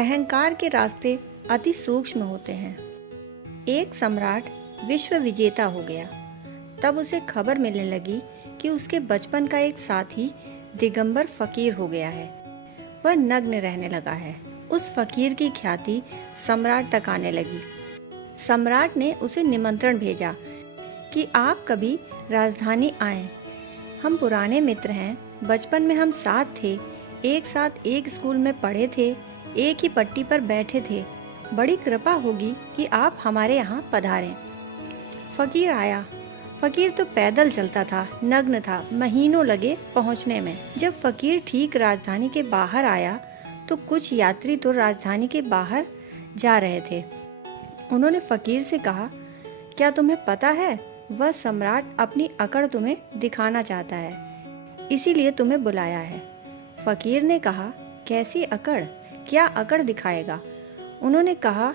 अहंकार के रास्ते अति सूक्ष्म होते हैं। एक सम्राट विश्व विजेता हो गया। तब उसे खबर मिलने लगी कि उसके बचपन का एक साथी दिगंबर फकीर हो गया है। वह नग्न रहने लगा है। उस फकीर की ख्याति सम्राट तक आने लगी। सम्राट ने उसे निमंत्रण भेजा कि आप कभी राजधानी आएं। हम पुराने मित्र हैं, बचपन में हम साथ थे, एक साथ एक स्कूल में पढ़े थे, एक ही पट्टी पर बैठे थे। बड़ी कृपा होगी कि आप हमारे यहाँ पधारें। फकीर आया। फकीर तो पैदल चलता था, नग्न था, महीनों लगे पहुँचने में। जब फकीर ठीक राजधानी के बाहर आया तो कुछ यात्री तो राजधानी के बाहर जा रहे थे। उन्होंने फकीर से कहा, क्या तुम्हें पता है, वह सम्राट अपनी अकड़ तुम्हें दिखाना चाहता है, इसीलिए तुम्हें बुलाया है। फकीर ने कहा, कैसी अकड़, क्या अकड़ दिखाएगा? उन्होंने कहा,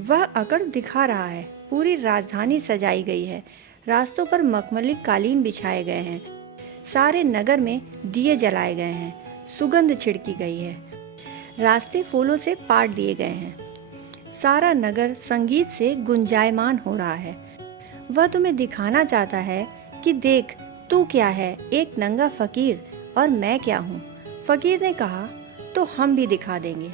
वह अकड़ दिखा रहा है। पूरी राजधानी सजाई गई है, रास्तों पर मखमली कालीन बिछाए गए हैं, सारे नगर में दिए जलाए गए हैं, सुगंध छिड़की गई है, रास्ते फूलों से पाट दिए गए हैं, सारा नगर संगीत से गुंजायमान हो रहा है। वह तुम्हें दिखाना चाहता है कि देख, तू क्या है, एक नंगा फकीर, और मैं क्या हूँ। फकीर ने कहा, तो हम भी दिखा देंगे।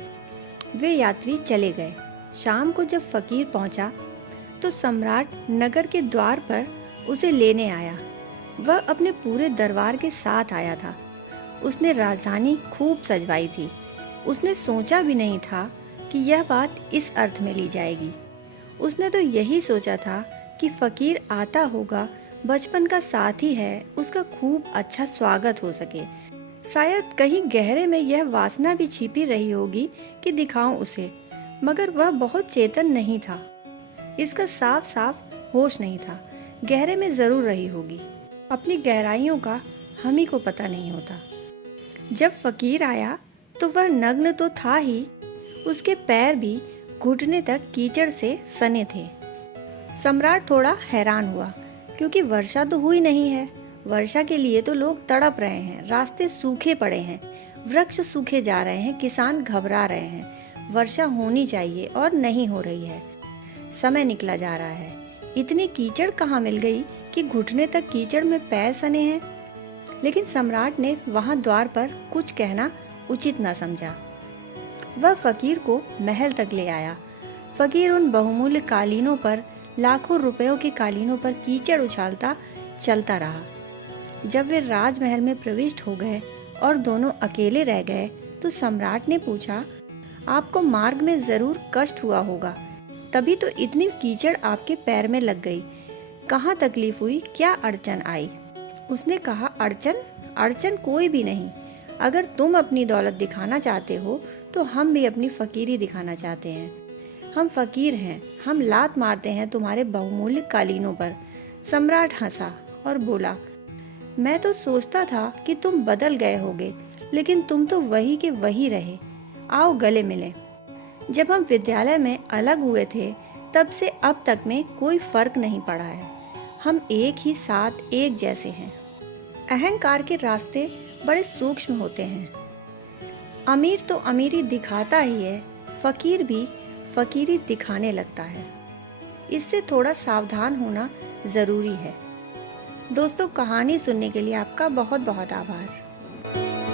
वे यात्री चले गए। शाम को जब फकीर पहुंचा तो सम्राट नगर के द्वार पर उसे लेने आया। वह अपने पूरे दरबार के साथ आया था। उसने राजधानी खूब सजवाई थी। उसने सोचा भी नहीं था कि यह बात इस अर्थ में ली जाएगी। उसने तो यही सोचा था कि फकीर आता होगा, बचपन का साथी है, उसका खूब अच्छा स्वागत हो सके। शायद कहीं गहरे में यह वासना भी छिपी रही होगी कि दिखाऊं उसे, मगर वह बहुत चेतन नहीं था। इसका साफ साफ होश नहीं था। गहरे में जरूर रही होगी। अपनी गहराइयों का हम ही को पता नहीं होता। जब फकीर आया तो वह नग्न तो था ही, उसके पैर भी घुटने तक कीचड़ से सने थे। सम्राट थोड़ा हैरान हुआ, क्योंकि वर्षा तो हुई नहीं है। वर्षा के लिए तो लोग तड़प रहे हैं, रास्ते सूखे पड़े हैं, वृक्ष सूखे जा रहे हैं, किसान घबरा रहे हैं। वर्षा होनी चाहिए और नहीं हो रही है। समय निकला जा रहा है। इतनी कीचड़ कहाँ मिल गई कि घुटने तक कीचड़ में पैर सने हैं। लेकिन सम्राट ने वहां द्वार पर कुछ कहना उचित न समझा। वह फकीर को महल तक ले आया। फकीर उन बहुमूल्य कालीनों पर, लाखों रुपयों के कालीनों पर कीचड़ उछालता चलता रहा। जब वे राजमहल में प्रविष्ट हो गए और दोनों अकेले रह गए तो सम्राट ने पूछा, आपको मार्ग में जरूर कष्ट हुआ होगा, तभी तो इतनी कीचड़ आपके पैर में लग गई। कहाँ तकलीफ हुई, क्या अड़चन आई? उसने कहा, अड़चन कोई भी नहीं। अगर तुम अपनी दौलत दिखाना चाहते हो तो हम भी अपनी फकीरी दिखाना चाहते हैं। हम फकीर हैं, हम लात मारते हैं तुम्हारे बहुमूल्य कालीनों पर। सम्राट हंसा और बोला, मैं तो सोचता था कि तुम बदल गए होगे, लेकिन तुम तो वही के वही रहे। आओ गले मिले। जब हम विद्यालय में अलग हुए थे तब से अब तक में कोई फर्क नहीं पड़ा है। हम एक ही साथ एक जैसे हैं। अहंकार के रास्ते बड़े सूक्ष्म होते हैं। अमीर तो अमीरी दिखाता ही है, फकीर भी फकीरी दिखाने लगता है। इससे थोड़ा सावधान होना जरूरी है। दोस्तों, कहानी सुनने के लिए आपका बहुत बहुत आभार।